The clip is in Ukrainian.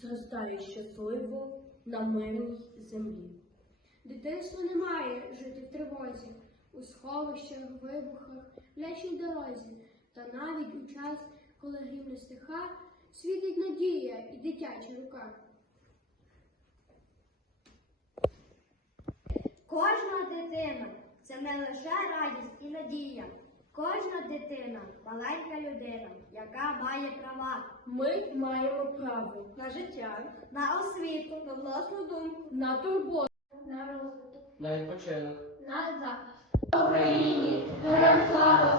зростає щасливо на мирній землі. Дитинство не має жити в тривозі, у сховищах, вибухах, лячній дорозі. Та навіть у час, коли грім не стиха, світить надія і дитяча рука. Кожна дитина – це не лише радість і надія. Кожна дитина – маленька людина, яка має права Ми маємо право на життя, на освіту, на власну думку, на турботу, На розвиток, На відпочинок. на захист. Україні, героям слава!